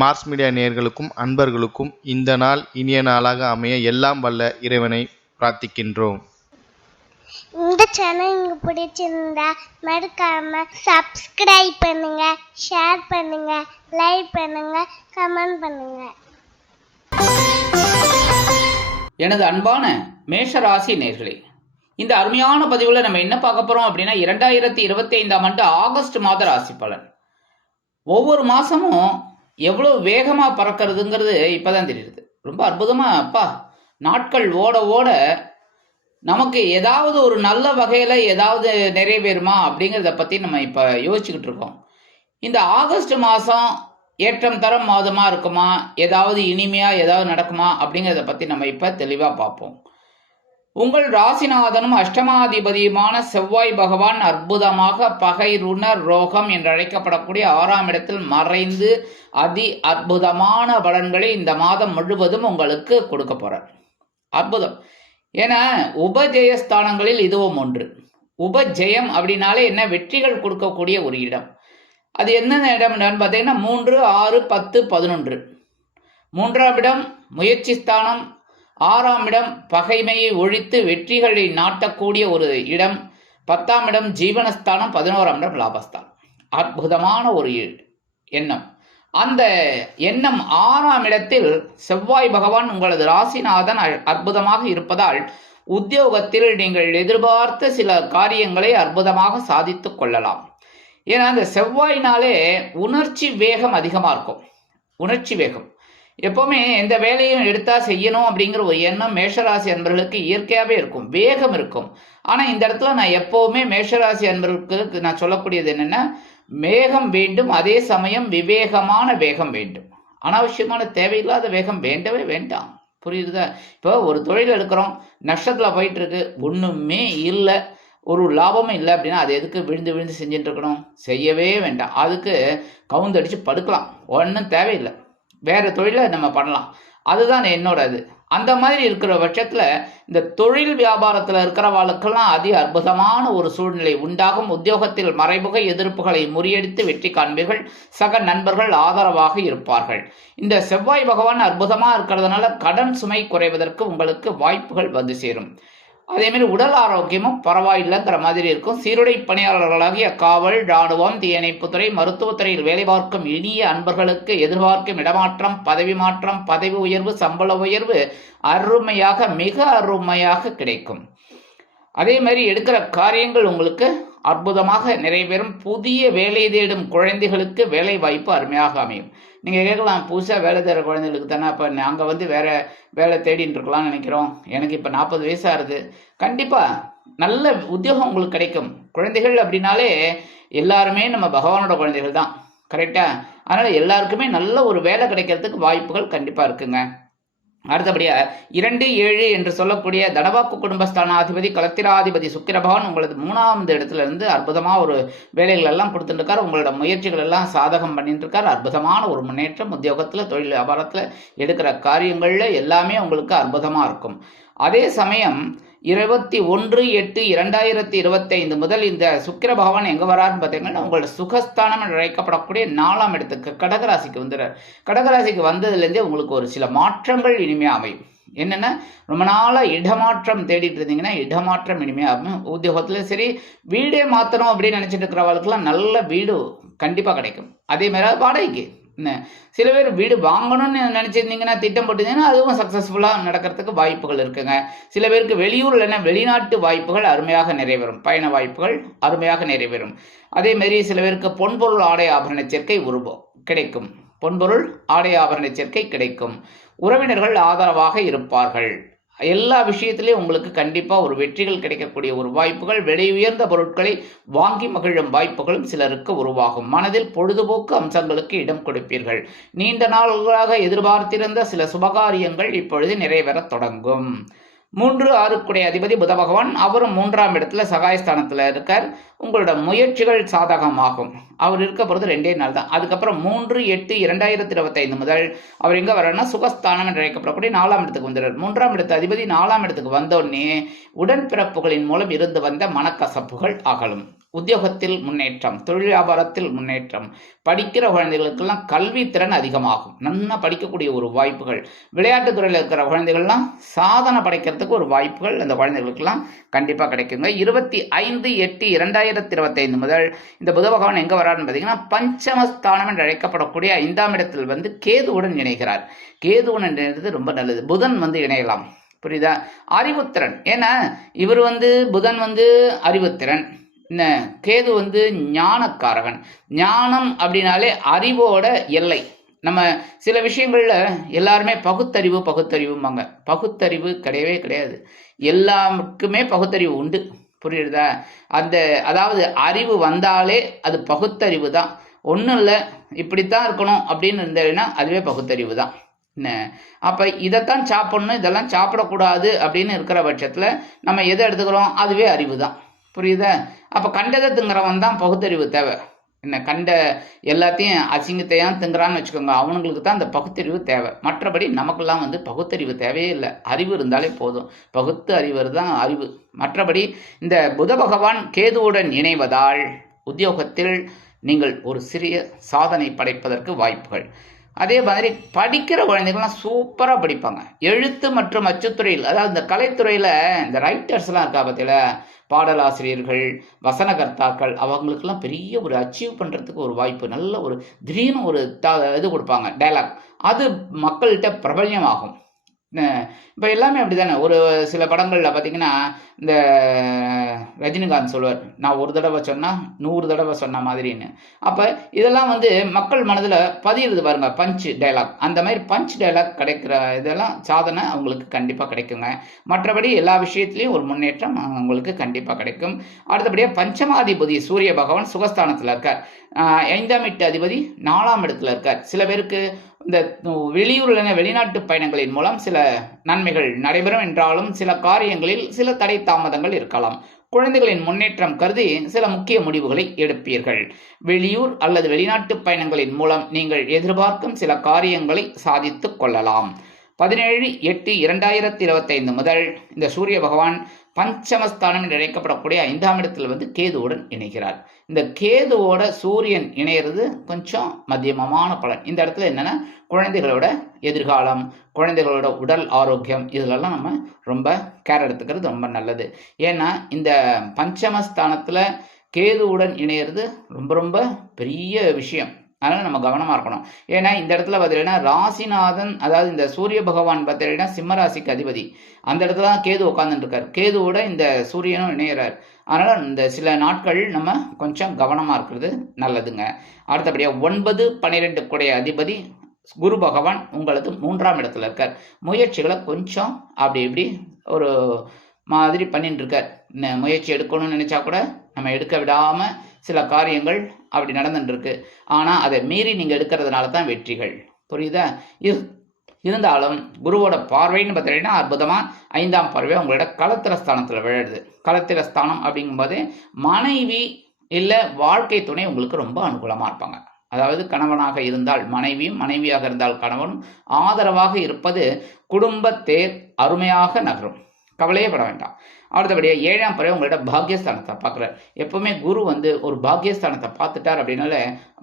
Mars media நேயர்களுக்கும் அன்பர்களுக்கும் இந்த நாள் இனிய நாளாக அமைய எல்லாம் வல்ல இறைவனை பிரார்த்திக்கின்றோம். இந்த சேனல் உங்களுக்கு பிடிச்சிருந்தா மறக்காம சப்ஸ்கிரைப் பண்ணுங்க ஷேர் பண்ணுங்க லைக் பண்ணுங்க கமெண்ட் பண்ணுங்க. எனது அன்பான மேஷராசி நேர்களே இந்த அருமையான பதிவில் நம்ம என்ன பார்க்க போகிறோம் அப்படின்னா இரண்டாயிரத்தி இருபத்தி ஐந்தாம் ஆண்டு ஆகஸ்ட் மாத ராசி பலன். ஒவ்வொரு மாதமும் எவ்வளோ வேகமாக பறக்கிறதுங்கிறது இப்போ தான் தெரியுது. ரொம்ப அற்புதமாக அப்பா நாட்கள் ஓட ஓட நமக்கு ஏதாவது ஒரு நல்ல வகையில் ஏதாவது நிறைவேறுமா அப்படிங்கிறத பற்றி நம்ம இப்போ யோசிச்சுக்கிட்டு இருக்கோம். இந்த ஆகஸ்ட் மாதம் ஏற்றம் தரம் மாதமாக இருக்குமா? ஏதாவது இனிமையாக ஏதாவது நடக்குமா? அப்படிங்கிறத பற்றி நம்ம இப்போ தெளிவாக பார்ப்போம். உங்கள் ராசிநாதனும் அஷ்டமாதிபதியுமான செவ்வாய் பகவான் அற்புதமாக பகை ருணர் ரோகம் என்று அழைக்கப்படக்கூடிய ஆறாம் இடத்தில் மறைந்து அதி அற்புதமான பலன்களை இந்த மாதம் முழுவதும் உங்களுக்கு கொடுக்க போறார். அற்புதம். ஏன்னா உபஜெயஸ்தானங்களில் இதுவும் ஒன்று. உபஜெயம் அப்படின்னாலே என்ன? வெற்றிகள் கொடுக்கக்கூடிய ஒரு இடம். அது என்னென்ன இடம் பார்த்தீங்கன்னா மூன்று ஆறு பத்து பதினொன்று. மூன்றாம் இடம் முயற்சி ஸ்தானம் ஆறாம் இடம் பகைமையை ஒழித்து வெற்றிகளை நாட்டக்கூடிய ஒரு இடம். பத்தாம் இடம் ஜீவனஸ்தானம் பதினோராம் இடம் லாபஸ்தானம். அற்புதமான ஒரு எண்ணம். அந்த எண்ணம் ஆறாம் இடத்தில் செவ்வாய் பகவான் உங்களது ராசிநாதன் அற்புதமாக இருப்பதால் உத்தியோகத்தில் நீங்கள் எதிர்பார்த்த சில காரியங்களை அற்புதமாக சாதித்து கொள்ளலாம். ஏன்னா அந்த செவ்வாயினாலே உணர்ச்சி வேகம் அதிகமாக இருக்கும். உணர்ச்சி வேகம். எப்போவுமே எந்த வேலையும் எடுத்தால் செய்யணும் அப்படிங்கிற ஒரு எண்ணம் மேஷராசி அன்பர்களுக்கு இயற்கையாகவே இருக்கும். வேகம் இருக்கும். ஆனால் இந்த இடத்துல நான் எப்போவுமே மேஷராசி அன்பர்களுக்கு நான் சொல்லக்கூடியது என்னென்னா வேகம் வேண்டும் அதே சமயம் விவேகமான வேகம் வேண்டும். அனாவசியமான தேவையில்லாத வேகம் வேண்டவே வேண்டாம். புரியுதுதா? இப்போ ஒரு தொழில் எடுக்கிறோம் நஷ்டத்தில் போயிட்டுருக்கு ஒன்றுமே இல்லை. ஒரு லாபமும் இல்லை அப்படின்னா அது எதுக்கு விழுந்து விழுந்து செஞ்சுட்டு இருக்கணும்? செய்யவே வேண்டாம். அதுக்கு கவுந்தடிச்சு படுக்கலாம். ஒன்றும் தேவையில்லை. வேறு தொழிலை நம்ம பண்ணலாம். அதுதான் என்னோட இது. அந்த மாதிரி இருக்கிற பட்சத்தில் இந்த தொழில் வியாபாரத்தில் இருக்கிறவாளுக்கெல்லாம் அதி அற்புதமான ஒரு சூழ்நிலை உண்டாகும். உத்தியோகத்தில் மறைமுக எதிர்ப்புகளை முறியடித்து வெற்றி காண்பீர்கள். சக நண்பர்கள் ஆதரவாக இருப்பார்கள். இந்த செவ்வாய் பகவான் அற்புதமாக இருக்கிறதுனால கடன் சுமை குறைவதற்கு உங்களுக்கு வாய்ப்புகள் வந்து சேரும். அதேமாரி உடல் ஆரோக்கியமும் பரவாயில்லைங்கிற மாதிரி இருக்கும். சீருடை பணியாளர்களாகிய காவல் இராணுவம் தீயணைப்புத்துறை மருத்துவத்துறையில் வேலை பார்க்கும் இனிய அன்பர்களுக்கு எதிர்பார்க்கும் இடமாற்றம் பதவி மாற்றம் பதவி உயர்வு சம்பள உயர்வு அருமையாக மிக அருமையாக கிடைக்கும். அதே மாதிரி எடுக்கிற காரியங்கள் உங்களுக்கு அற்புதமாக நிறைவேறும் புதிய வேலை தேடும் குழந்தைகளுக்கு வேலை வாய்ப்பு அருமையாக அமையும். நீங்கள் கேட்கலாம் புதுசாக வேலை தேடுற குழந்தைகளுக்கு தானே இப்போ நாங்கள் வந்து வேறு வேலை தேடின்னு இருக்கலாம்னு நினைக்கிறோம். எனக்கு இப்போ நாற்பது வயசாகுது கண்டிப்பாக நல்ல உத்தியோகம் உங்களுக்கு கிடைக்கும். குழந்தைகள் அப்படின்னாலே எல்லாருமே நம்ம பகவானோட குழந்தைகள் தான். கரெக்டாக அதனால் எல்லாருக்குமே நல்ல ஒரு வேலை கிடைக்கிறதுக்கு வாய்ப்புகள் கண்டிப்பாக இருக்குங்க. அடுத்தபடியாக இரண்டு ஏழு என்று சொல்லக்கூடிய தனவாக்கு குடும்பஸ்தானாதிபதி கலத்திராதிபதி சுக்கிரபகவான் உங்களது மூணாவது இடத்துல இருந்து அற்புதமாக ஒரு வேலைகள் எல்லாம் கொடுத்துட்டுருக்கார். உங்களோட முயற்சிகள் எல்லாம் சாதகம் பண்ணிட்டு அற்புதமான ஒரு முன்னேற்றம் உத்தியோகத்தில் தொழில் வியாபாரத்தில் எடுக்கிற காரியங்களில் எல்லாமே உங்களுக்கு அற்புதமாக இருக்கும். அதே சமயம் இருபத்தி ஒன்று எட்டு இரண்டாயிரத்தி இருபத்தைந்து முதல் இந்த சுக்கிர பகவான் எங்கே வராருன்னு பார்த்தீங்கன்னா உங்களோட சுகஸ்தானம் என்று அழைக்கப்படக்கூடிய நாலாம் இடத்துக்கு கடகராசிக்கு வந்துடுறார் கடகராசிக்கு வந்ததுலேருந்தே உங்களுக்கு ஒரு சில மாற்றங்கள் இனிமையாக அமையும். என்னென்னா ரொம்ப நாளாக இடமாற்றம் தேடிட்டு இருந்தீங்கன்னா இடமாற்றம் இனிமையாக உத்தியோகத்தில் சரி வீடே மாற்றணும் அப்படின்னு நினச்சிட்டு இருக்கிறவங்களுக்குலாம் நல்ல வீடு கண்டிப்பாக கிடைக்கும். அதே மாதிரி வாடகைக்கு. சில பேர் வீடு வாங்கணும்னு நினச்சிருந்தீங்கன்னா திட்டம் போட்டிருந்தீங்கன்னா அதுவும் சக்ஸஸ்ஃபுல்லாக நடக்கிறதுக்கு வாய்ப்புகள் இருக்குங்க. சில பேருக்கு வெளியூரில் என்ன வெளிநாட்டு வாய்ப்புகள் அருமையாக நிறைவேறும். பயண வாய்ப்புகள் அருமையாக நிறைவேறும். அதேமாரி சில பேருக்கு பொன்பொருள் ஆடை ஆபரண சேர்க்கை உருவம் கிடைக்கும். பொன்பொருள் ஆடை ஆபரண சேர்க்கை கிடைக்கும். உறவினர்கள் ஆதரவாக இருப்பார்கள். எல்லா விஷயத்திலையும் உங்களுக்கு கண்டிப்பாக ஒரு வெற்றிகள் கிடைக்கக்கூடிய ஒரு வாய்ப்புகள் விலை உயர்ந்த பொருட்களை வாங்கி மகிழும் வாய்ப்புகளும் சிலருக்கு உருவாகும். மனதில் பொழுதுபோக்கு அம்சங்களுக்கு இடம் கொடுப்பீர்கள். நீண்ட நாள்களாக எதிர்பார்த்திருந்த சில சுபகாரியங்கள் இப்பொழுது நிறைவேறத் தொடங்கும். மூன்று ஆறுக்குடைய அதிபதி புத பகவான் அவரும் மூன்றாம் இடத்துல சகாயஸ்தானத்தில் இருக்கார். உங்களோட முயற்சிகள் சாதகமாகும். அவர் இருக்க போகிறது ரெண்டே நாள் தான். அதுக்கப்புறம் மூன்று எட்டு இரண்டாயிரத்தி இருபத்தைந்து முதல் அவர் எங்கே வர்றாருன்னா சுகஸ்தானம் என்று அழைக்கப்படக்கூடிய நாலாம் இடத்துக்கு வந்துடுறார். மூன்றாம் இடத்து அதிபதி நாலாம் இடத்துக்கு வந்தோடனே உடன்பிறப்புகளின் மூலம் இருந்து வந்த மனக்கசப்புகள் அகலும். உத்தியோகத்தில் முன்னேற்றம் தொழில் வியாபாரத்தில் முன்னேற்றம் படிக்கிற குழந்தைகளுக்கெல்லாம் கல்வி திறன் அதிகமாகும். நல்லா படிக்கக்கூடிய ஒரு வாய்ப்புகள். விளையாட்டுத் துறையில் இருக்கிற குழந்தைகள்லாம் சாதனை படைக்கிறதுக்கு ஒரு வாய்ப்புகள் அந்த குழந்தைகளுக்கெல்லாம் கண்டிப்பாக கிடைக்குங்க. இருபத்தி ஐந்து எட்டு இரண்டாயிரத்தி இருபத்தைந்து முதல் இந்த புத பகவான் எங்கே வராருன்னு பார்த்தீங்கன்னா பஞ்சமஸ்தானம் என்று அழைக்கப்படக்கூடிய ஐந்தாம் இடத்தில் வந்து கேதுவுடன் இணைகிறார். கேதுவுடன் இணைகிறது ரொம்ப நல்லது. புதன் வந்து இணையலாம். புரியுதா? அறிவுத்திறன். ஏன்னா இவர் வந்து புதன் வந்து அறிவுத்திறன். என்ன? கேது வந்து ஞானக்காரகன். ஞானம் அப்படின்னாலே அறிவோட எல்லை. நம்ம சில விஷயங்களில் எல்லாருமே பகுத்தறிவு பகுத்தறிவும்பாங்க. பகுத்தறிவு கிடையவே கிடையாது. எல்லாருக்குமே பகுத்தறிவு உண்டு. புரியுதா அந்த அதாவது அறிவு வந்தாலே அது பகுத்தறிவு தான். ஒன்றும் இல்லை இப்படித்தான் இருக்கணும் அப்படின்னு இருந்ததுன்னா அதுவே பகுத்தறிவு தான். என்ன? அப்போ இதைத்தான் சாப்பிடணும் இதெல்லாம் சாப்பிடக்கூடாது அப்படின்னு இருக்கிற பட்சத்தில் நம்ம எதை எடுத்துக்கிறோம்? அதுவே அறிவு தான். புரியுதா? அப்போ கண்டதை திங்கிறவன் தான் பகுத்தறிவு தேவை. என்ன கண்ட எல்லாத்தையும் அசிங்கத்தையும் திங்குறான்னு வச்சுக்கோங்க. அவனுங்களுக்கு தான் அந்த பகுத்தறிவு தேவை. மற்றபடி நமக்கெல்லாம் வந்து பகுத்தறிவு தேவையே இல்லை. அறிவு இருந்தாலே போதும். பகுத்து அறிவு தான் அறிவு. மற்றபடி இந்த புத பகவான் கேதுவுடன் இணைவதால் உத்தியோகத்தில் நீங்கள் ஒரு சிறிய சாதனை படைப்பதற்கு வாய்ப்புகள். அதே மாதிரி படிக்கிற குழந்தைகள்லாம் சூப்பராக படிப்பாங்க. எழுத்து மற்றும் அச்சுத்துறையில் அதாவது இந்த கலைத்துறையில் இந்த ரைட்டர்ஸ்லாம் இருக்கா பார்த்தீங்களா பாடலாசிரியர்கள் வசனகர்த்தாக்கள் அவங்களுக்கெல்லாம் பெரிய ஒரு அச்சீவ் பண்ணுறதுக்கு ஒரு வாய்ப்பு நல்ல ஒரு திடீர்னு ஒரு த இது கொடுப்பாங்க டைலாக் அது மக்கள்கிட்ட பிரபல்யமாகும். இப்போ எல்லாமே அப்படி தானே ஒரு சில படங்களில் பார்த்தீங்கன்னா இந்த ரஜினிகாந்த் சொல்லுவார் நான் ஒரு தடவை சொன்னால் நூறு தடவை சொன்ன மாதிரின்னு. அப்போ இதெல்லாம் வந்து மக்கள் மனதில் பதியுது பாருங்க பஞ்ச் டைலாக் அந்த மாதிரி பஞ்ச் டைலாக் கிடைக்கிற இதெல்லாம் சாதனை அவங்களுக்கு கண்டிப்பாக கிடைக்குங்க. மற்றபடி எல்லா விஷயத்துலையும் ஒரு முன்னேற்றம் அவங்களுக்கு கண்டிப்பாக கிடைக்கும். அடுத்தபடியாக பஞ்சமாதிபதி சூரிய பகவான் சுகஸ்தானத்தில் இருக்கார். ஐந்தாம் எட்டு அதிபதி நாலாம் இடத்துல இருக்கார். சில பேருக்கு இந்த வெளியூர்ல வெளிநாட்டு பயணங்களின் மூலம் சில நன்மைகள் நடைபெறும் என்றாலும் சில காரியங்களில் சில தடை தாமதங்கள் இருக்கலாம். குழந்தைகளின் முன்னேற்றம் கருதி சில முக்கிய முடிவுகளை எடுப்பீர்கள். வெளியூர் அல்லது வெளிநாட்டு பயணங்களின் மூலம் நீங்கள் எதிர்பார்க்கும் சில காரியங்களை சாதித்துக் கொள்ளலாம். பதினேழு எட்டு இரண்டாயிரத்தி இருபத்தைந்து முதல் இந்த சூரிய பகவான் பஞ்சமஸ்தானம் என்று அழைக்கப்படக்கூடிய ஐந்தாம் இடத்தில் வந்து கேதுவுடன் இணைகிறார். இந்த கேதுவோட சூரியன் இணையிறது கொஞ்சம் மத்தியமமான பலன். இந்த இடத்துல என்னன்னா குழந்தைகளோட எதிர்காலம் குழந்தைகளோட உடல் ஆரோக்கியம் இதிலெல்லாம் நம்ம ரொம்ப கேர் எடுத்துக்கிறது ரொம்ப நல்லது. ஏன்னா இந்த பஞ்சமஸ்தானத்தில் கேதுவுடன் இணையிறது ரொம்ப ரொம்ப பெரிய விஷயம். அதனால் நம்ம கவனமாக இருக்கணும். ஏன்னா இந்த இடத்துல பார்த்தீங்கன்னா ராசிநாதன் அதாவது இந்த சூரிய பகவான் பார்த்தீங்கன்னா சிம்மராசிக்கு அதிபதி. அந்த இடத்துல தான் கேது உட்காந்துருக்கார் கேதுவோட இந்த சூரியனும் இணையிறார். அதனால் இந்த சில நாட்கள் நம்ம கொஞ்சம் கவனமாக இருக்கிறது நல்லதுங்க. அடுத்தபடியாக ஒன்பது பன்னிரெண்டு குடைய அதிபதி குரு பகவான் உங்களது மூன்றாம் இடத்துல இருக்கார். முயற்சிகளை கொஞ்சம் அப்படி இப்படி ஒரு மாதிரி பண்ணிட்டு இருக்கார் முயற்சி எடுக்கணும்னு நினச்சா கூட நம்ம எடுக்க விடாமல் சில காரியங்கள் அப்படி நடந்துட்டுருக்கு. ஆனால் அதை மீறி நீங்கள் எடுக்கிறதுனால தான் வெற்றிகள். புரியுதா? இரு இருந்தாலும் குருவோட பார்வைன்னு பார்த்தீங்கன்னா அற்புதமாக ஐந்தாம் பார்வை உங்களோட களத்திர ஸ்தானத்தில் விழுது களத்திர ஸ்தானம் அப்படிங்கும்போது மனைவி இல்லை வாழ்க்கை துணை உங்களுக்கு ரொம்ப அனுகூலமாக இருப்பாங்க. அதாவது கணவனாக இருந்தால் மனைவியும் மனைவியாக இருந்தால் கணவனும் ஆதரவாக இருப்பது குடும்ப தேர் அருமையாக நகரும். கவலையே பட வேண்டாம். அடுத்தபடியாக ஏழாம் பறவை உங்களோட பாக்கியஸ்தானத்தை பார்க்குறார். எப்போவுமே குரு வந்து ஒரு பாக்கியஸ்தானத்தை பார்த்துட்டார் அப்படின்னால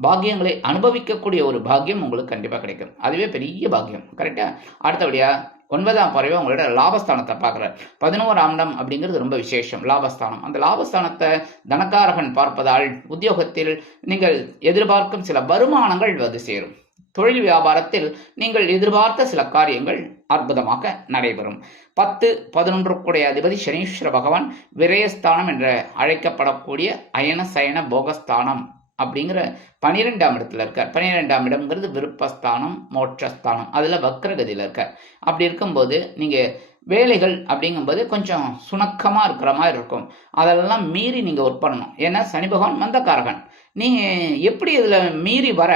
பாக்கியங்களை அனுபவிக்கக்கூடிய ஒரு பாக்கியம் உங்களுக்கு கண்டிப்பாக கிடைக்கும். அதுவே பெரிய பாக்கியம். கரெக்டாக அடுத்தபடியாக ஒன்பதாம் பறவை உங்களோட லாபஸ்தானத்தை பார்க்குறார். பதினோராம் இடம் அப்படிங்கிறது ரொம்ப விசேஷம். லாபஸ்தானம். அந்த லாபஸ்தானத்தை தனக்காரகன் பார்ப்பதால் உத்தியோகத்தில் நீங்கள் எதிர்பார்க்கும் சில வருமானங்கள் வந்து சேரும். தொழில் வியாபாரத்தில் நீங்கள் எதிர்பார்த்த சில காரியங்கள் அற்புதமாக நடைபெறும். பத்து பதினொன்று அதிபதி சனீஸ்வர பகவான் விரயஸ்தானம் என்று அழைக்கப்படக்கூடிய அயன சயன போகஸ்தானம் அப்படிங்கிற பனிரெண்டாம் இடத்துல இருக்கார். பனிரெண்டாம் இடம்ங்கிறது விருப்பஸ்தானம் மோட்சஸ்தானம். அதில் வக்ரகதியில் இருக்கார். அப்படி இருக்கும்போது நீங்கள் வேலைகள் அப்படிங்கும்போது கொஞ்சம் சுணக்கமாக இருக்கிற மாதிரி இருக்கும். அதெல்லாம் மீறி நீங்கள் ஒர்க் பண்ணணும். ஏன்னா சனி பகவான் மந்தக்காரகன். நீங்கள் எப்படி இதில் மீறி வர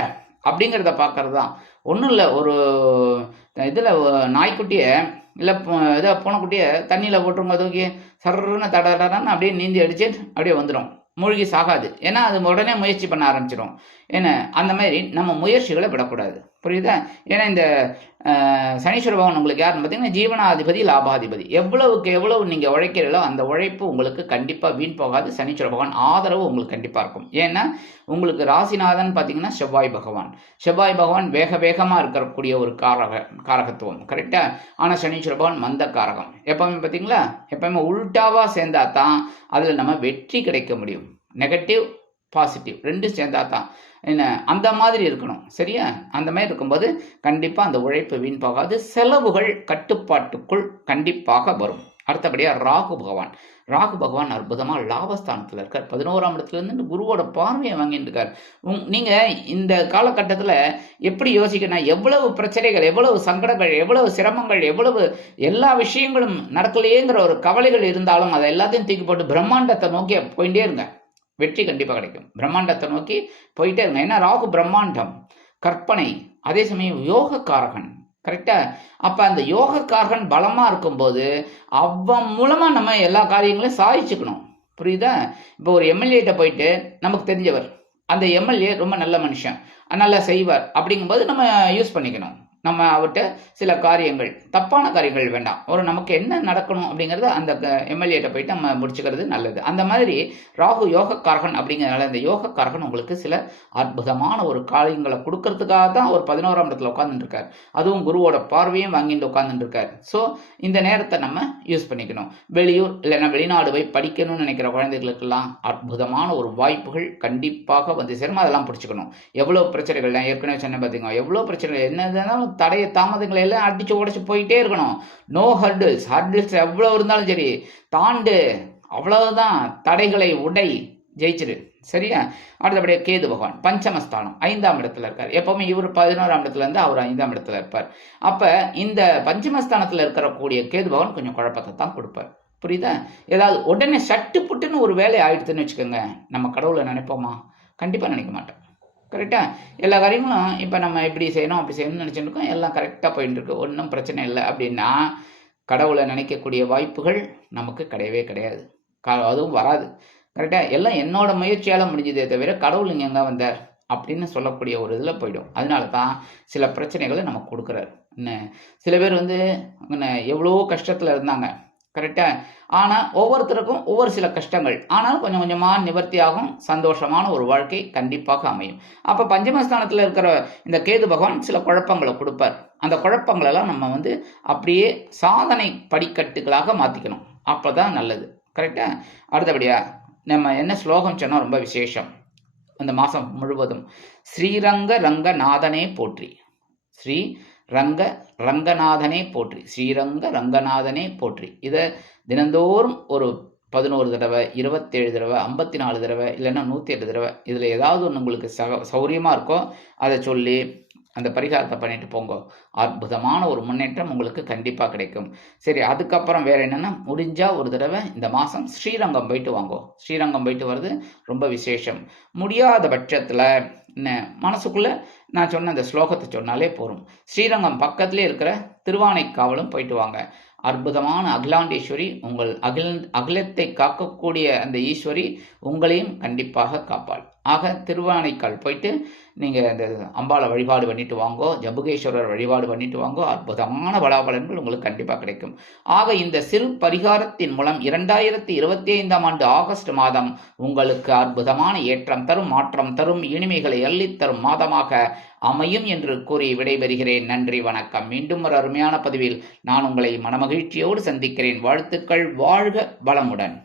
அப்படிங்கிறத பார்க்கறது தான் ஒன்றும் இல்லை ஒரு இதில் நாய்க்குட்டியை இல்லை இதை பூனைக்குட்டியை தண்ணியில் போட்டுருங்க தூக்கி சர்ன்னு தட தடன்னு அப்படியே நீந்தி அடிச்சு அப்படியே வந்துடும் மூழ்கி சாகாது. ஏன்னா அது உடனே முயற்சி பண்ண ஆரம்பிச்சிடும் ஏன்னா அந்த மாதிரி நம்ம முயற்சிகளை விடக்கூடாது. புரியுதா? ஏன்னா இந்த சனீஸ்வர பகவான் உங்களுக்கு யாருன்னு பார்த்தீங்கன்னா ஜீவனாதிபதி லாபாதிபதி. எவ்வளவுக்கு எவ்வளவு நீங்கள் உழைக்கிறீங்களோ அந்த உழைப்பு உங்களுக்கு கண்டிப்பாக வீண் போகாது. சனீஸ்வர பகவான் ஆதரவு உங்களுக்கு கண்டிப்பாக இருக்கும். ஏன்னா உங்களுக்கு ராசிநாதன் பார்த்தீங்கன்னா செவ்வாய் பகவான். செவ்வாய் பகவான் வேக வேகமாக இருக்கக்கூடிய ஒரு காரக காரகத்துவம். கரெக்டாக ஆனால் சனீஸ்வர பகவான் மந்த காரகம். எப்பவுமே பார்த்தீங்களா? எப்பவுமே உல்ட்டாவாக சேர்ந்தா தான் அதில் நம்ம வெற்றி கிடைக்க முடியும். நெகட்டிவ் பாசிட்டிவ் ரெண்டும் சேர்ந்தா தான். என்ன? அந்த மாதிரி இருக்கணும். சரியா? அந்த மாதிரி இருக்கும்போது கண்டிப்பாக அந்த உழைப்பு வீண் போகாது. செலவுகள் கட்டுப்பாட்டுக்குள் கண்டிப்பாக வரும். அடுத்தபடியாக ராகு பகவான். ராகு பகவான் அற்புதமாக லாபஸ்தானத்தில் இருக்கார். பதினோராம் இடத்துலேருந்து குருவோட பார்வையை வாங்கிட்டு இருக்கார். உங் நீங்கள் இந்த காலகட்டத்தில் எப்படி யோசிக்கணும் எவ்வளவு பிரச்சனைகள் எவ்வளவு சங்கடங்கள் எவ்வளவு சிரமங்கள் எவ்வளவு எல்லா விஷயங்களும் நடக்கலையேங்கிற ஒரு கவலைகள் இருந்தாலும் அதை எல்லாத்தையும் தூக்கி போட்டு பிரம்மாண்டத்தை நோக்கி போயிட்டே இருங்க. வெற்றி கண்டிப்பாக கிடைக்கும். பிரம்மாண்டத்தை நோக்கி போயிட்டே இருங்க. ஏன்னா ராகு பிரம்மாண்டம் கற்பனை அதே சமயம் யோகக்காரகன். கரெக்டா அப்ப அந்த யோகக்காரகன் பலமா இருக்கும்போது அவன் மூலமா நம்ம எல்லா காரியங்களையும் சாதிச்சுக்கணும். புரியுதா? இப்போ ஒரு எம்எல்ஏட்ட போயிட்டு நமக்கு தெரிஞ்சவர். அந்த எம்எல்ஏ ரொம்ப நல்ல மனுஷன். நல்லா செய்வார். அப்படிங்கும்போது நம்ம யூஸ் பண்ணிக்கணும். நம்ம அவர்கிட்ட சில காரியங்கள் தப்பான காரியங்கள் வேண்டாம். ஒரு நமக்கு என்ன நடக்கணும் அப்படிங்கிறத அந்த எம்எல்ஏட்ட போயிட்டு நம்ம முடிச்சுக்கிறது நல்லது. அந்த மாதிரி ராகு யோகக்காரகன் அப்படிங்கிறதுனால இந்த யோகக்காரகன் உங்களுக்கு சில அற்புதமான ஒரு காரியங்களை கொடுக்கறதுக்காக தான் ஒரு பதினோராம் இடத்துல உட்காந்துருக்கார் அதுவும் குருவோட பார்வையும் வாங்கிட்டு உட்காந்துருக்கார் ஸோ இந்த நேரத்தை நம்ம யூஸ் பண்ணிக்கணும். வெளியூர் இல்லைன்னா வெளிநாடு போய் படிக்கணும்னு நினைக்கிற குழந்தைகளுக்கெல்லாம் அற்புதமான ஒரு வாய்ப்புகள் கண்டிப்பாக வந்து சேரும். அதெல்லாம் பிடிச்சிக்கணும். எவ்வளோ பிரச்சனைகள் நான் ஏற்கனவே சொன்னேன் பார்த்தீங்க எவ்வளோ பிரச்சனைகள் என்ன இருந்தாலும் தடைய தாமதங்களை எல்லாம் அடிச்சு உடச்சு போயிட்டே இருக்கணும். நோ ஹர்டில்ஸ் ஹர்டில்ஸ் எவ்வளோ இருந்தாலும் சரி தாண்டு. அவ்வளவுதான். தடைகளை உடை. ஜெயிச்சிரு. சரியா? அடுத்தபடியாக கேது பகவான். பஞ்சமஸ்தானம். ஐந்தாம் இடத்துல இருக்கார். எப்பவுமே இவர் பதினோராம் இடத்துல இருந்து அவர் ஐந்தாம் இடத்துல இருப்பார். அப்ப இந்த பஞ்சமஸ்தானத்தில் இருக்கக்கூடிய கேது பகவான் கொஞ்சம் குழப்பத்தை தான் கொடுப்பார். புரியுதா? ஏதாவது உடனே சட்டு புட்டுன்னு ஒரு வேலை ஆயிடுதுன்னு வச்சுக்கோங்க. நம்ம கடவுளை நினைப்போமா? கண்டிப்பாக நினைக்க மாட்டோம். கரெக்டாக எல்லா காரியங்களும் இப்போ நம்ம எப்படி செய்யணும் அப்படி செய்யணும்னு நினச்சிருக்கோம் இருக்கோம் எல்லாம் கரெக்டாக போயின்னு இருக்கு ஒன்றும் பிரச்சனை இல்லை. அப்படின்னா கடவுளை நினைக்கக்கூடிய வாய்ப்புகள் நமக்கு கிடையவே கிடையாது. க- அதுவும் வராது. கரெக்டாக எல்லாம் என்னோட முயற்சியால் முடிஞ்சதே தவிர கடவுள் இங்கே எங்கே வந்தார்? அப்படின்னு சொல்லக்கூடிய ஒரு இதில் போயிடும். அதனால தான் சில பிரச்சனைகளை நமக்கு கொடுக்குறாரு. என்ன? சில பேர் வந்து எவ்வளோ கஷ்டத்தில் இருந்தாங்க. கரெக்டாக ஆனால் ஒவ்வொருத்தருக்கும் ஒவ்வொரு சில கஷ்டங்கள். ஆனாலும் கொஞ்சம் கொஞ்சமாக நிவர்த்தியாகும் சந்தோஷமான ஒரு வாழ்க்கை கண்டிப்பாக அமையும். அப்போ பஞ்சமஸ்தானத்தில் இருக்கிற இந்த கேது பகவான் சில குழப்பங்களை கொடுப்பார். அந்த குழப்பங்களெல்லாம் நம்ம வந்து அப்படியே சாதனை படிக்கட்டுகளாக மாற்றிக்கணும் அப்போ தான் நல்லது கரெக்டாக அடுத்தபடியா நம்ம என்ன ஸ்லோகம் சொன்னால் ரொம்ப விசேஷம். அந்த மாதம் முழுவதும் ஸ்ரீரங்க ரங்கநாதனே போற்றி. ஸ்ரீ ரங்க ரங்கநாதனே போற்றி. ஸ்ரீரங்க ரங்கநாதனே போற்றி. இதை தினந்தோறும் ஒரு பதினோரு தடவை இருபத்தேழு தடவை ஐம்பத்தி நாலு தடவை இல்லைன்னா நூற்றி எட்டு தடவை இதில் ஏதாவது ஒன்று உங்களுக்கு சக சௌரியமாக இருக்கோ அதை சொல்லி அந்த பரிகாரத்தை பண்ணிட்டு போங்க. அற்புதமான ஒரு முன்னேற்றம் உங்களுக்கு கண்டிப்பாக கிடைக்கும். சரி அதுக்கப்புறம் வேற என்னென்னா முடிஞ்சால் ஒரு தடவை இந்த மாதம் ஸ்ரீரங்கம் போயிட்டு வாங்கோ. ஸ்ரீரங்கம் போயிட்டு வர்றது ரொம்ப விசேஷம். முடியாத பட்சத்தில் என்ன மனசுக்குள்ளே நான் சொன்ன அந்த ஸ்லோகத்தை சொன்னாலே போதும் ஸ்ரீரங்கம் பக்கத்திலே இருக்கிற திருவானைக்காவலும் போயிட்டு வாங்க. அற்புதமான அகிலாண்டேஸ்வரி உங்கள் அகில அகிலத்தை காக்கக்கூடிய அந்த ஈஸ்வரி உங்களையும் கண்டிப்பாக காப்பாள். ஆக திருவானைக்கால் போயிட்டு நீங்கள் இந்த அம்பாளை வழிபாடு பண்ணிட்டு வாங்கோ ஜம்புகேஸ்வரர் வழிபாடு பண்ணிட்டு வாங்கோ அற்புதமான பலாபலன்கள் உங்களுக்கு கண்டிப்பாக கிடைக்கும். ஆக இந்த சிறு பரிகாரத்தின் மூலம் இரண்டாயிரத்தி இருபத்தி ஐந்தாம் ஆண்டு ஆகஸ்ட் மாதம் உங்களுக்கு அற்புதமான ஏற்றம் தரும் மாற்றம் தரும் இனிமைகளை அள்ளித் தரும் மாதமாக அமையும் என்று கூறி விடைபெறுகிறேன். நன்றி வணக்கம். மீண்டும் ஒரு அருமையான பதிவில் நான் உங்களை மனமகிழ்ச்சியோடு சந்திக்கிறேன். வாழ்த்துக்கள். வாழ்க வளமுடன்.